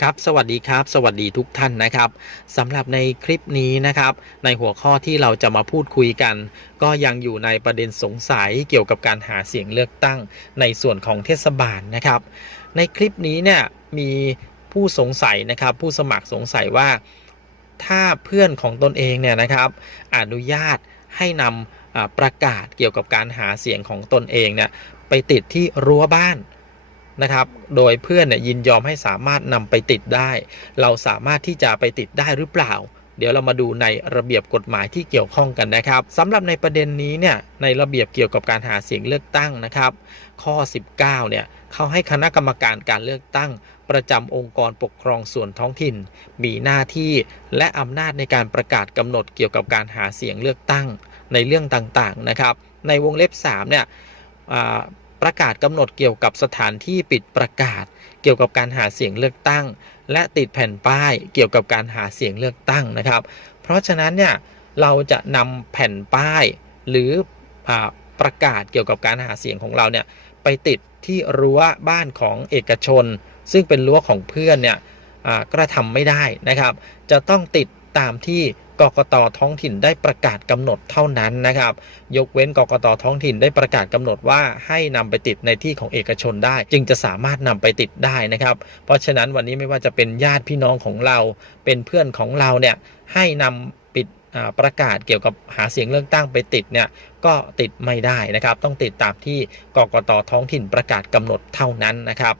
ครับสวัสดีครับ สวัสดีทุกท่านนะครับสำหรับในคลิปนี้นะครับ ในหัวข้อที่เราจะมาพูดคุยกัน ก็ยังอยู่ในประเด็นสงสัยเกี่ยวกับการหาเสียงเลือกตั้งในส่วนของเทศบาลนะครับ ในคลิปนี้เนี่ยมีผู้สงสัยนะครับ ผู้สมัครสงสัยว่า ถ้าเพื่อนของตนเองเนี่ยนะครับ อนุญาตให้นำประกาศเกี่ยวกับการหาเสียงของตนเองเนี่ยไปติดที่รั้วบ้าน นะครับ โดยเพื่อนเนี่ยยินยอมให้สามารถนำไปติดได้ เราสามารถที่จะไปติดได้หรือเปล่า เดี๋ยวเรามาดูในระเบียบกฎหมายที่เกี่ยวข้องกันนะครับสำหรับในประเด็นนี้เนี่ยในระเบียบเกี่ยวกับการหาเสียงเลือกตั้งนะครับ ข้อ 19 เนี่ยเขาให้คณะกรรมการการเลือกตั้ง ประจำองค์กรปกครองส่วนท้องถิ่น มีหน้าที่และอำนาจในการประกาศกำหนดเกี่ยวกับการหาเสียงเลือกตั้งในเรื่องต่างๆนะครับ ในวงเล็บ3เนี่ย ประกาศกำหนดเกี่ยวกับสถานที่ปิดประกาศ เกี่ยวกับการหาเสียงเลือกตั้ง และติดแผ่นป้ายเกี่ยวกับการหาเสียงเลือกตั้งนะครับ เพราะฉะนั้นเนี่ยเราจะนำแผ่นป้าย หรืออประกาศเกี่ยวกับการหาเสียงของเราเนี่ยไปติดที่รั้วบ้านของเอกชน ซึ่งเป็นรั้วของเพื่อนเนี่ยกระทำไม่ได้นะครับ จะต้องติดตามที่ กกตท้องถิ่นได้ประกาศกำหนดเท่านั้นนะครับ ยกเว้นกกตท้องถิ่นได้ประกาศกำหนดว่าให้นำไปติดในที่ของเอกชนได้ จึงจะสามารถนำไปติดได้นะครับ เพราะฉะนั้นวันนี้ไม่ว่าจะเป็นญาติพี่น้องของเรา เป็นเพื่อนของเราเนี่ยให้นำปิดประกาศเกี่ยวกับหาเสียงเลือกตั้งไปติดเนี่ยก็ติดไม่ได้นะครับ ต้องติดตามที่กกตท้องถิ่นประกาศกำหนดเท่านั้นนะครับ